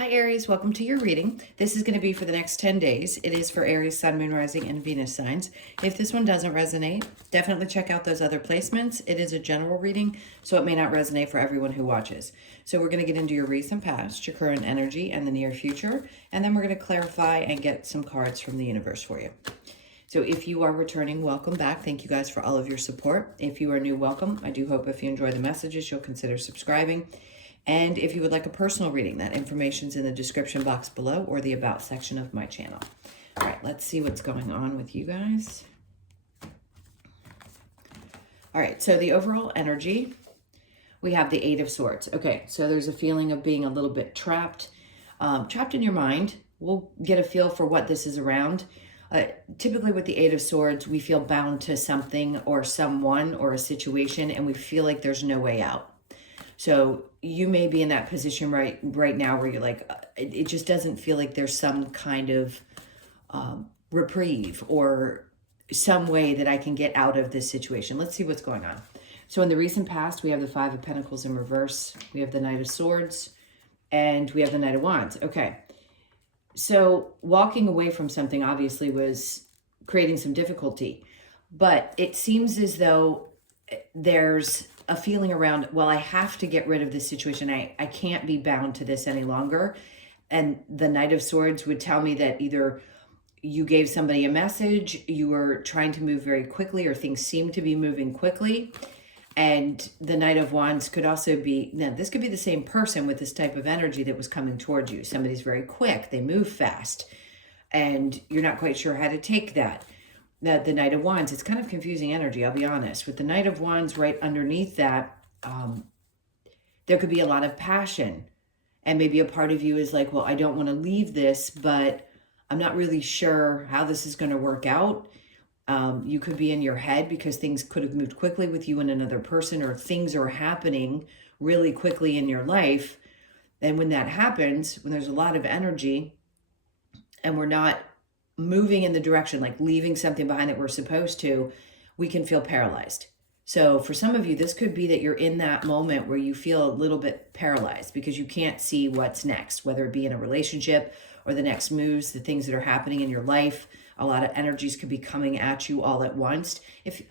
Hi Aries, welcome to your reading. This is going to be for the next 10 days. It is for Aries, Sun, Moon, Rising, and Venus signs. If this one doesn't resonate, definitely check out those other placements. It is a general reading, so it may not resonate for everyone who watches. So we're going to get into your recent past, your current energy, and the near future, and then we're going to clarify and get some cards from the universe for you. So if you are returning, welcome back. Thank you guys for all of your support. If you are new, welcome. I do hope if you enjoy the messages, you'll consider subscribing. And if you would like a personal reading, that information's in the description box below or the About section of my channel. All right, let's see what's going on with you guys. All right, so the overall energy, we have the Eight of Swords. Okay, so there's a feeling of being a little bit trapped in your mind. We'll get a feel for what this is around. Typically with the Eight of Swords, we feel bound to something or someone or a situation, and we feel like there's no way out. So you may be in that position right now where you're like, it just doesn't feel like there's some kind of reprieve or some way that I can get out of this situation. Let's see what's going on. So in the recent past, we have the Five of Pentacles in reverse. We have the Knight of Swords, and we have the Knight of Wands. Okay. So walking away from something obviously was creating some difficulty, but it seems as though there's a feeling around, well, I have to get rid of this situation. I can't be bound to this any longer. And the Knight of Swords would tell me that either you gave somebody a message, you were trying to move very quickly, or things seem to be moving quickly. And the Knight of Wands could also be, now this could be the same person with this type of energy that was coming towards you. Somebody's very quick, they move fast, and you're not quite sure how to take that. The Knight of Wands, it's kind of confusing energy, I'll be honest. With the Knight of Wands right underneath that, there could be a lot of passion. And maybe a part of you is like, well, I don't want to leave this, but I'm not really sure how this is going to work out. You could be in your head because things could have moved quickly with you and another person, or things are happening really quickly in your life. And when that happens, when there's a lot of energy and we're not moving in the direction, like leaving something behind that we're supposed to, we can feel paralyzed. So for some of you, this could be that you're in that moment where you feel a little bit paralyzed because you can't see what's next, whether it be in a relationship or the next moves, the things that are happening in your life. A lot of energies could be coming at you all at once. If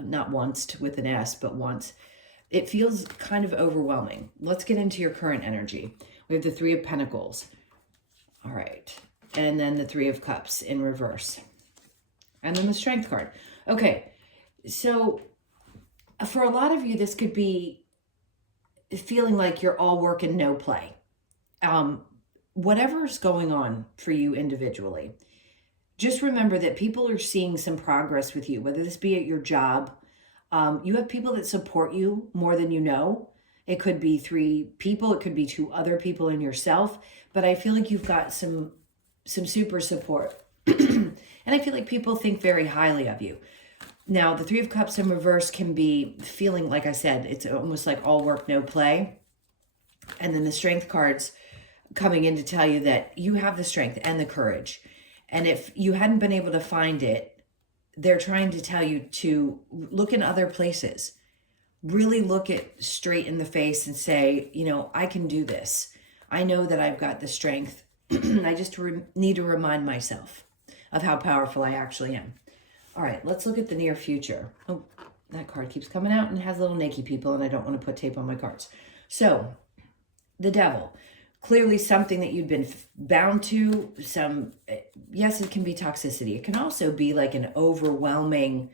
not once with an S, but once. It feels kind of overwhelming. Let's get into your current energy. We have the Three of Pentacles. All right. And then the Three of Cups in reverse. And then the Strength card. Okay, so for a lot of you, this could be feeling like you're all work and no play. Whatever's going on for you individually, just remember that people are seeing some progress with you, whether this be at your job. You have people that support you more than you know. It could be 3 people. It could be 2 other people and yourself. But I feel like you've got some super support. And I feel like people think very highly of you. Now, the Three of Cups in reverse can be feeling, like I said, it's almost like all work, no play. And then the Strength cards coming in to tell you that you have the strength and the courage. And if you hadn't been able to find it, they're trying to tell you to look in other places. Really look it straight in the face and say, you know, I can do this. I know that I've got the strength. I just need to remind myself of how powerful I actually am. All right, let's look at the near future. Oh, that card keeps coming out and has little naked people, and I don't want to put tape on my cards. So, the Devil. Clearly something that you'd been bound to. Yes, it can be toxicity. It can also be like an overwhelming,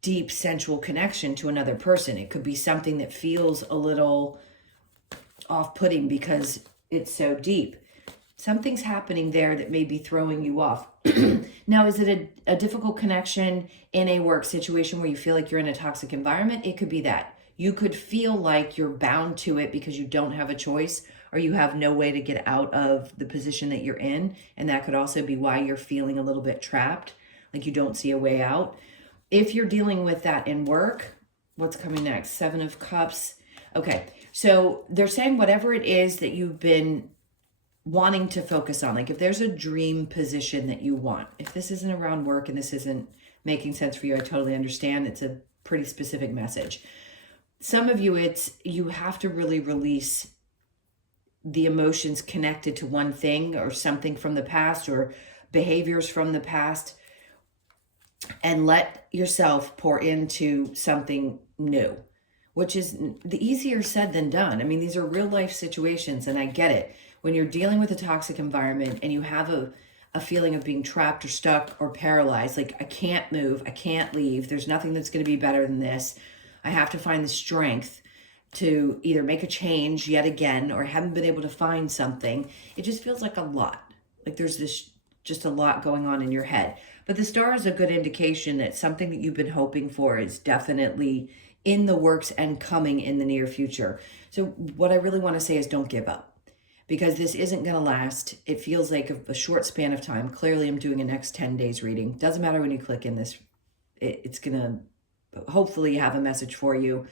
deep sensual connection to another person. It could be something that feels a little off-putting because it's so deep. Something's happening there that may be throwing you off. Now, is it a difficult connection in a work situation where you feel like you're in a toxic environment? It could be that. You could feel like you're bound to it because you don't have a choice, or you have no way to get out of the position that you're in. And that could also be why you're feeling a little bit trapped, like you don't see a way out. If you're dealing with that in work, what's coming next? Seven of Cups. Okay, so they're saying whatever it is that you've been wanting to focus on, like if there's a dream position that you want, if this isn't around work and this isn't making sense for you, I totally understand. It's a pretty specific message. Some of you, you have to really release the emotions connected to one thing or something from the past or behaviors from the past, and let yourself pour into something new, which is the easier said than done. I mean, these are real life situations, and I get it. When you're dealing with a toxic environment and you have a feeling of being trapped or stuck or paralyzed, like, I can't move, I can't leave, there's nothing that's going to be better than this. I have to find the strength to either make a change yet again, or I haven't been able to find something. It just feels like a lot. Like there's this just a lot going on in your head. But the star is a good indication that something that you've been hoping for is definitely in the works and coming in the near future. So what I really want to say is don't give up, because this isn't going to last. It feels like a short span of time. Clearly, I'm doing a next 10 days reading. Doesn't matter when you click in this, it's going to hopefully have a message for you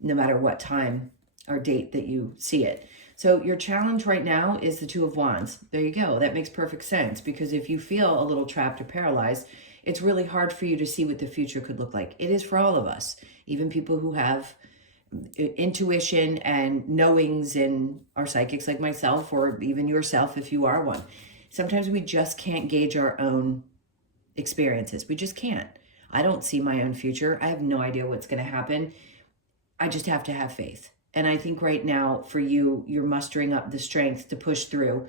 no matter what time or date that you see it. So your challenge right now is the Two of Wands. There you go. That makes perfect sense, because if you feel a little trapped or paralyzed, it's really hard for you to see what the future could look like. It is for all of us, even people who have intuition and knowings and are psychics like myself, or even yourself if you are one. Sometimes we just can't gauge our own experiences. We just can't. I don't see my own future. I have no idea what's going to happen. I just have to have faith. And I think right now for you, you're mustering up the strength to push through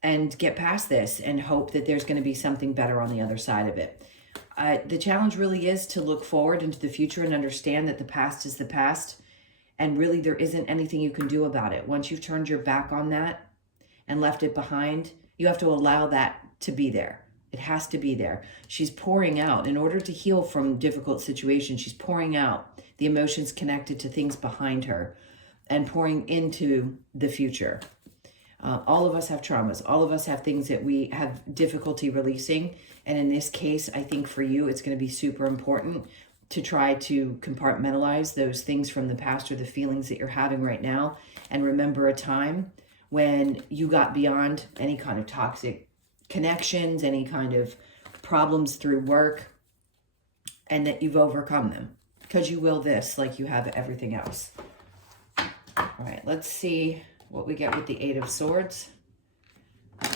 and get past this and hope that there's going to be something better on the other side of it. The challenge really is to look forward into the future and understand that the past is the past. And really, there isn't anything you can do about it. Once you've turned your back on that and left it behind, you have to allow that to be there. It has to be there. She's pouring out. In order to heal from difficult situations, she's pouring out the emotions connected to things behind her and pouring into the future. All of us have traumas. All of us have things that we have difficulty releasing. And in this case, I think for you, it's going to be super important to try to compartmentalize those things from the past or the feelings that you're having right now, and remember a time when you got beyond any kind of toxic connections, any kind of problems through work, and that you've overcome them, because you will this like you have everything else. All right, let's see what we get with the Eight of Swords. All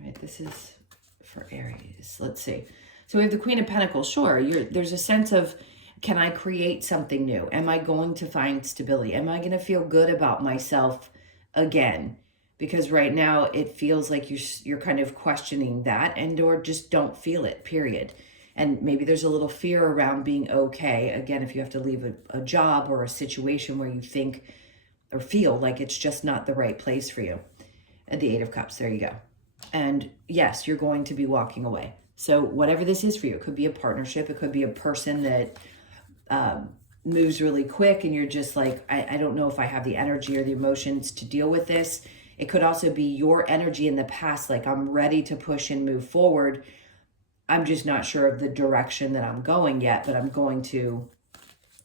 right, this is for Aries. Let's see. So we have the Queen of Pentacles. Sure, there's a sense of, can I create something new? Am I going to find stability? Am I going to feel good about myself again? Because right now it feels like you're kind of questioning that, and or just don't feel it, period. And maybe there's a little fear around being okay. Again, if you have to leave a job or a situation where you think or feel like it's just not the right place for you. And the Eight of Cups, there you go. And yes, you're going to be walking away. So whatever this is for you, it could be a partnership. It could be a person that moves really quick and you're just like, I don't know if I have the energy or the emotions to deal with this. It could also be your energy in the past, like, I'm ready to push and move forward. I'm just not sure of the direction that I'm going yet, but I'm going to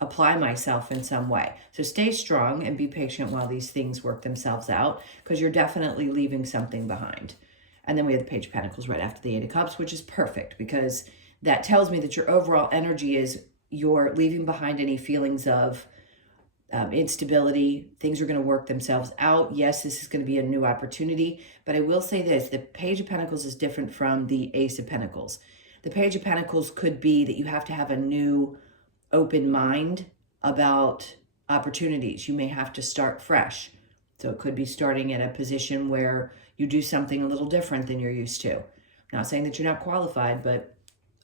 apply myself in some way. So stay strong and be patient while these things work themselves out, because you're definitely leaving something behind. And then we have the Page of Pentacles right after the Eight of Cups, which is perfect, because that tells me that your overall energy is you're leaving behind any feelings of instability. Things are going to work themselves out. Yes, this is going to be a new opportunity, but I will say this, the Page of Pentacles is different from the Ace of Pentacles. The Page of Pentacles could be that you have to have a new open mind about opportunities. You may have to start fresh. So it could be starting in a position where you do something a little different than you're used to. Not saying that you're not qualified, but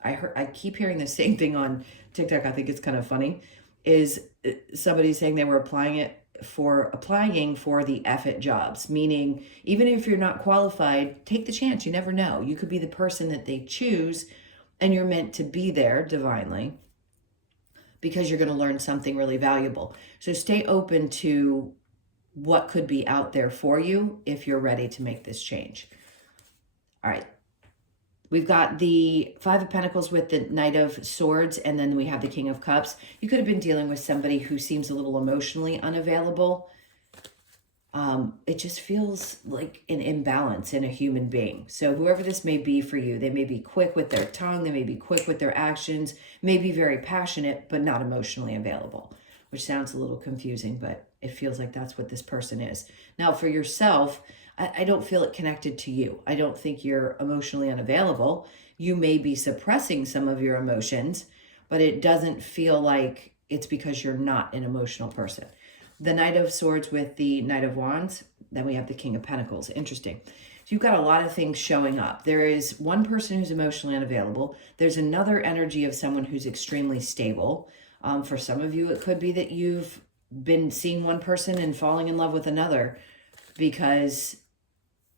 I keep hearing the same thing on TikTok. I think it's kind of funny. Is somebody saying they were applying for the F it jobs, meaning even if you're not qualified, take the chance. You never know. You could be the person that they choose, and you're meant to be there divinely, because you're going to learn something really valuable. So stay open to what could be out there for you if you're ready to make this change. All right. We've got the Five of Pentacles with the Knight of Swords, and then we have the King of Cups. You could have been dealing with somebody who seems a little emotionally unavailable. It just feels like an imbalance in a human being. So whoever this may be for you, they may be quick with their tongue, they may be quick with their actions, may be very passionate, but not emotionally available. which sounds a little confusing, but it feels like that's what this person is. Now, for yourself, I don't feel it connected to you. I don't think you're emotionally unavailable. You may be suppressing some of your emotions, but it doesn't feel like it's because you're not an emotional person. The Knight of Swords with the Knight of Wands, then we have the King of Pentacles. Interesting. So you've got a lot of things showing up. There is one person who's emotionally unavailable. There's another energy of someone who's extremely stable. For some of you, it could be that you've been seeing one person and falling in love with another because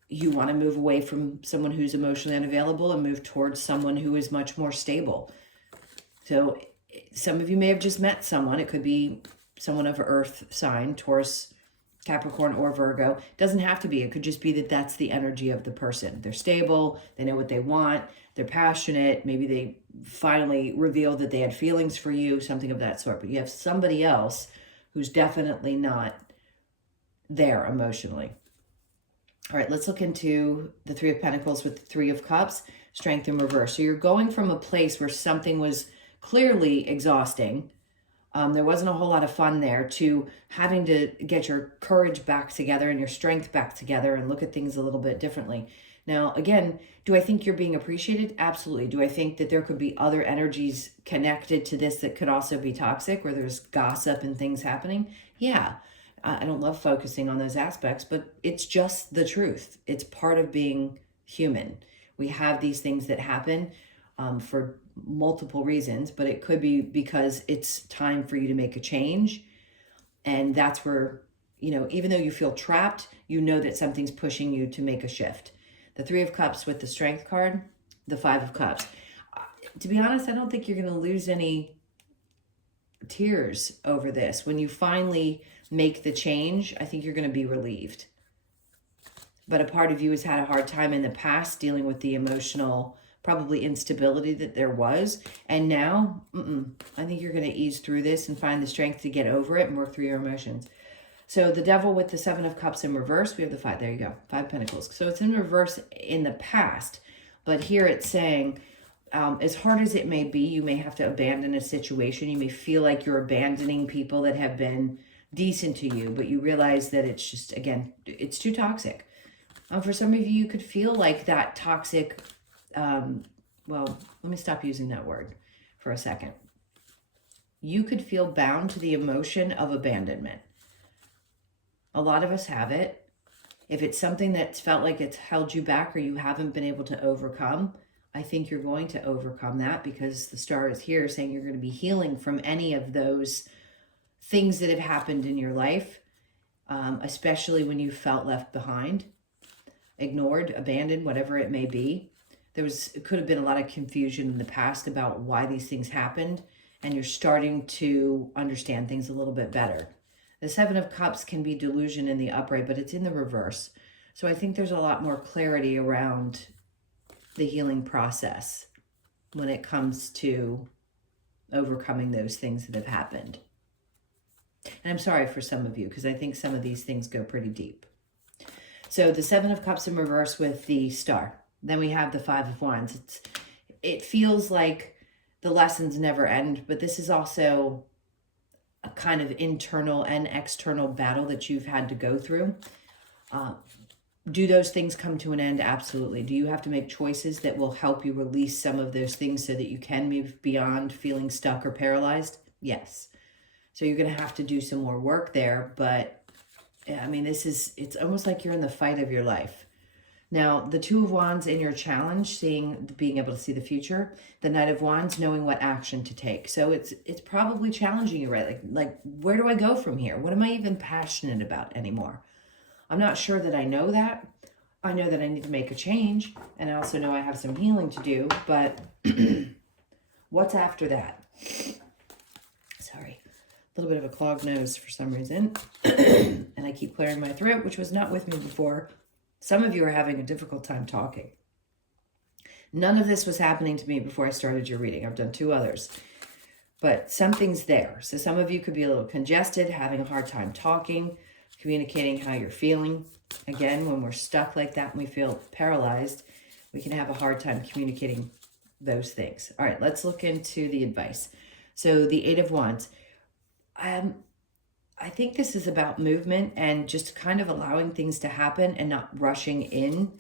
you want to move away from someone who's emotionally unavailable and move towards someone who is much more stable. So some of you may have just met someone. It could be someone of earth sign, Taurus, Capricorn, or Virgo. It doesn't have to be. It could just be that that's the energy of the person. They're stable. They know what they want. They're passionate. Maybe they finally revealed that they had feelings for you, something of that sort. But you have somebody else who's definitely not there emotionally. All right, let's look into the Three of Pentacles with the Three of Cups, Strength in reverse. So you're going from a place where something was clearly exhausting. There wasn't a whole lot of fun there, to having to get your courage back together and your strength back together and look at things a little bit differently. Now, again, do I think you're being appreciated? Absolutely. Do I think that there could be other energies connected to this that could also be toxic, where there's gossip and things happening? Yeah. I don't love focusing on those aspects, but it's just the truth. It's part of being human. We have these things that happen for multiple reasons, but it could be because it's time for you to make a change. And that's where, even though you feel trapped, you know that something's pushing you to make a shift. The Three of Cups with the Strength card, the Five of Cups. To be honest, I don't think you're going to lose any tears over this. When you finally make the change, I think you're going to be relieved. But a part of you has had a hard time in the past dealing with the emotional, probably instability that there was. And now, I think you're going to ease through this and find the strength to get over it and work through your emotions. So the Devil with the Seven of Cups in reverse, we have the Five. There you go. Five Pentacles. So it's in reverse in the past. But here it's saying, as hard as it may be, you may have to abandon a situation. You may feel like you're abandoning people that have been decent to you, but you realize that it's just, again, it's too toxic. For some of you, you could feel like that toxic, well, let me stop using that word for a second. You could feel bound to the emotion of abandonment. A lot of us have it. If it's something that's felt like it's held you back or you haven't been able to overcome, I think you're going to overcome that, because the star is here saying you're going to be healing from any of those things that have happened in your life, especially when you felt left behind, ignored, abandoned, whatever it may be. It could have been a lot of confusion in the past about why these things happened, and you're starting to understand things a little bit better. The Seven of Cups can be delusion in the upright, but it's in the reverse. So I think there's a lot more clarity around the healing process when it comes to overcoming those things that have happened. And I'm sorry for some of you, because I think some of these things go pretty deep. So the Seven of Cups in reverse with the star. Then we have the Five of Wands. It feels like the lessons never end, but this is also a kind of internal and external battle that you've had to go through. Do those things come to an end? Absolutely. Do you have to make choices that will help you release some of those things so that you can move beyond feeling stuck or paralyzed? Yes. So you're going to have to do some more work there, but I mean, it's almost like you're in the fight of your life. Now, the Two of Wands in your challenge, being able to see the future. The Knight of Wands, knowing what action to take. So it's probably challenging you, right? Like, where do I go from here? What am I even passionate about anymore? I'm not sure that I know that. I know that I need to make a change, and I also know I have some healing to do, but what's after that? Sorry, a little bit of a clogged nose for some reason, and I keep clearing my throat, which was not with me before. Some of you are having a difficult time talking. None of this was happening to me before I started your reading. I've done 2 others, but something's there. So some of you could be a little congested, having a hard time talking, communicating how you're feeling. Again, when we're stuck like that and we feel paralyzed, we can have a hard time communicating those things. All right, let's look into the advice. So the Eight of Wands. I think this is about movement and just kind of allowing things to happen and not rushing in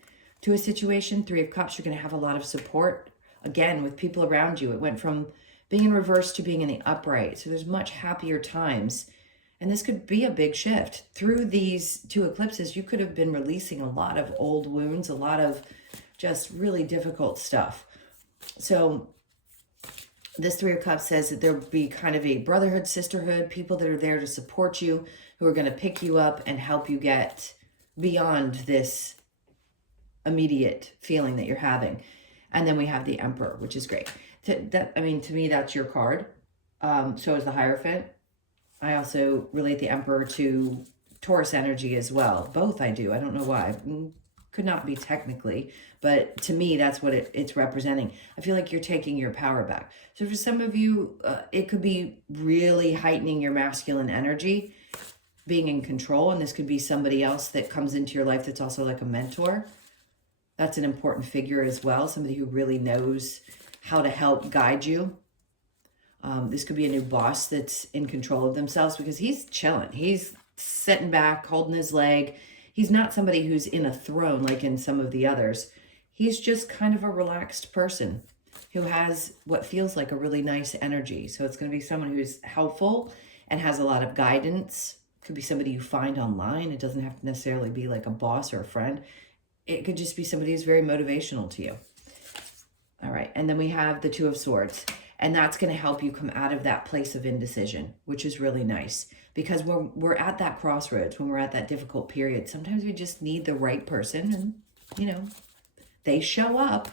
to a situation. Three of Cups, you're going to have a lot of support, again, with people around you. It went from being in reverse to being in the upright. So there's much happier times. And this could be a big shift. Through these two eclipses, you could have been releasing a lot of old wounds, a lot of just really difficult stuff. So this Three of Cups says that there'll be kind of a brotherhood, sisterhood, people that are there to support you, who are going to pick you up and help you get beyond this immediate feeling that you're having. And then we have the Emperor, which is great. To me, that's your card. So is the Hierophant. I also relate the Emperor to Taurus energy as well. Both I do. I don't know why. Could not be technically, but to me, that's what it's representing. I feel like you're taking your power back. So for some of you, it could be really heightening your masculine energy, being in control. And this could be somebody else that comes into your life that's also like a mentor. That's an important figure as well. Somebody who really knows how to help guide you. This could be a new boss that's in control of themselves because he's chilling. He's sitting back, holding his leg. He's not somebody who's in a throne like in some of the others. He's just kind of a relaxed person who has what feels like a really nice energy. So it's going to be someone who's helpful and has a lot of guidance. Could be somebody you find online. It doesn't have to necessarily be like a boss or a friend. It could just be somebody who's very motivational to you. All right. And then we have the Two of Swords. And that's going to help you come out of that place of indecision, which is really nice. Because when we're at that crossroads, when we're at that difficult period, sometimes we just need the right person. And, they show up.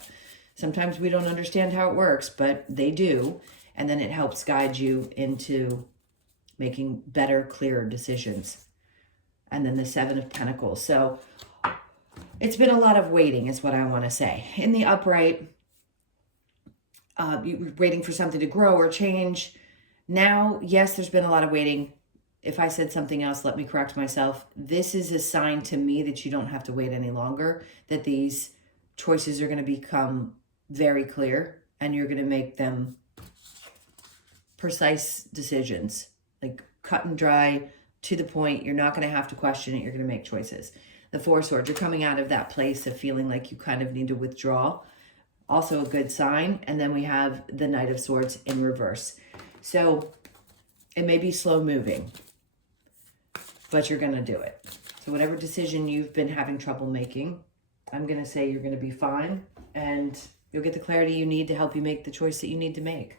Sometimes we don't understand how it works, but they do. And then it helps guide you into making better, clearer decisions. And then the Seven of Pentacles. So it's been a lot of waiting is what I want to say. In the upright, you're waiting for something to grow or change. Now, yes, there's been a lot of waiting. If I said something else, let me correct myself. This is a sign to me that you don't have to wait any longer, that these choices are going to become very clear and you're going to make them precise decisions, like cut and dry, to the point. You're not going to have to question it. You're going to make choices. The Four of Swords, you're coming out of that place of feeling like you kind of need to withdraw. Also a good sign. And then we have the Knight of Swords in reverse. So it may be slow moving, but you're going to do it. So whatever decision you've been having trouble making, I'm going to say you're going to be fine. And you'll get the clarity you need to help you make the choice that you need to make.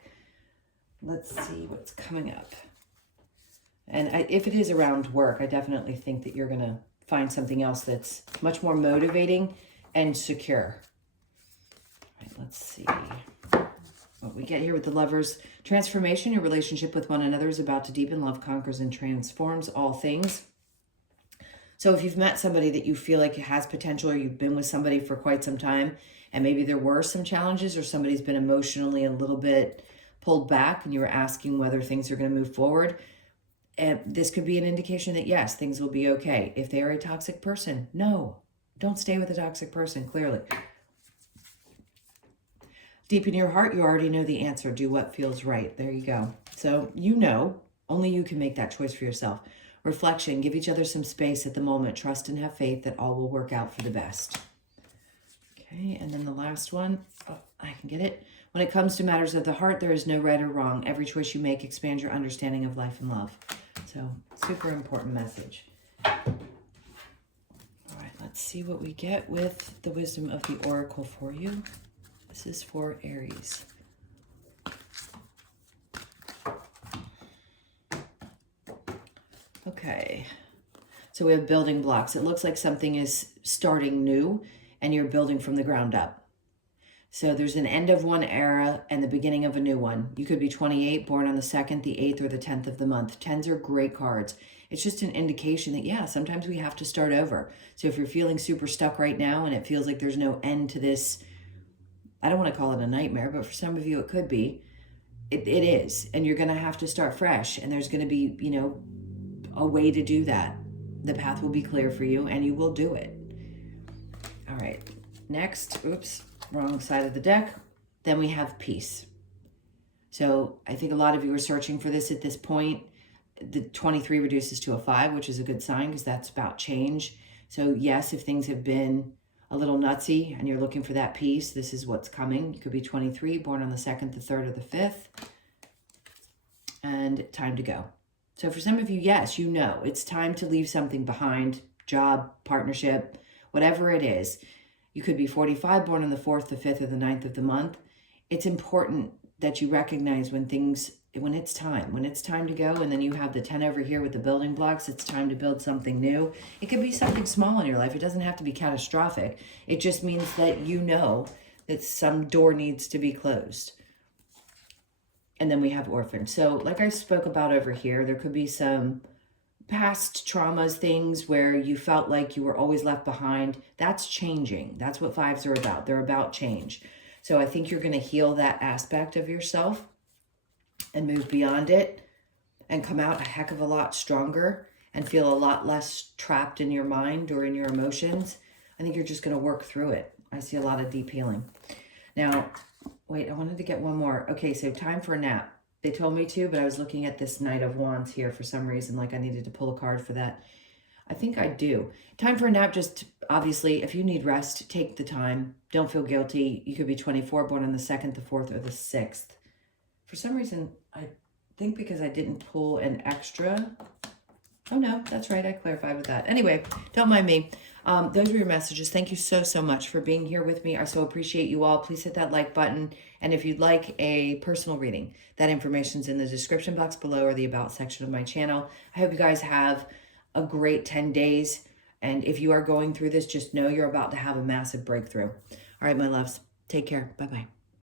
Let's see what's coming up. And if it is around work, I definitely think that you're going to find something else that's much more motivating and secure. Let's see what we get here with the Lovers. Transformation. Your relationship with one another is about to deepen. Love conquers and transforms all things. So if you've met somebody that you feel like has potential, or you've been with somebody for quite some time, and maybe there were some challenges, or somebody's been emotionally a little bit pulled back and you were asking whether things are going to move forward, this could be an indication that yes, things will be okay. If they are a toxic person, no, don't stay with a toxic person, clearly. Deep in your heart, you already know the answer. Do what feels right. There you go. So only you can make that choice for yourself. Reflection, give each other some space at the moment. Trust and have faith that all will work out for the best. Okay, and then the last one. Oh, I can get it. When it comes to matters of the heart, there is no right or wrong. Every choice you make expands your understanding of life and love. So, super important message. All right, let's see what we get with the wisdom of the Oracle for you. This is for Aries. Okay, so we have building blocks. It looks like something is starting new and you're building from the ground up. So there's an end of one era and the beginning of a new one. You could be 28, born on the 2nd, the 8th, or the 10th of the month. 10s are great cards. It's just an indication that, yeah, sometimes we have to start over. So if you're feeling super stuck right now and it feels like there's no end to this, I don't want to call it a nightmare, but for some of you it could be. It is. And you're going to have to start fresh. And there's going to be, a way to do that. The path will be clear for you and you will do it. All right. Next, wrong side of the deck. Then we have peace. So I think a lot of you are searching for this at this point. The 23 reduces to a 5, which is a good sign because that's about change. So yes, if things have been a little nutsy and you're looking for that peace, this is what's coming. You could be 23, born on the 2nd, the 3rd, or the 5th. And time to go. So for some of you, yes, you know, it's time to leave something behind, job, partnership, whatever it is. You could be 45, born on the 4th, the 5th, or the 9th of the month. It's important that you recognize when it's time to go, and then you have the 10 over here with the building blocks, it's time to build something new. It could be something small in your life. It doesn't have to be catastrophic. It just means that you know that some door needs to be closed. And then we have orphan. So like I spoke about over here, there could be some past traumas, things where you felt like you were always left behind. That's changing. That's what 5s are about. They're about change. So I think you're going to heal that aspect of yourself and move beyond it and come out a heck of a lot stronger and feel a lot less trapped in your mind or in your emotions. I think you're just going to work through it. I see a lot of deep healing. Now, wait, I wanted to get one more. Okay, so time for a nap. They told me to, but I was looking at this Knight of Wands here for some reason, like I needed to pull a card for that. I think I do. Time for a nap, just obviously, if you need rest, take the time. Don't feel guilty. You could be 24, born on the 2nd, the 4th, or the 6th. For some reason, I think because I didn't pull an extra. Oh no, that's right. I clarified with that. Anyway, don't mind me. Those were your messages. Thank you so, so much for being here with me. I so appreciate you all. Please hit that like button. And if you'd like a personal reading, that information's in the description box below or the about section of my channel. I hope you guys have a great 10 days. And if you are going through this, just know you're about to have a massive breakthrough. All right, my loves. Take care. Bye-bye.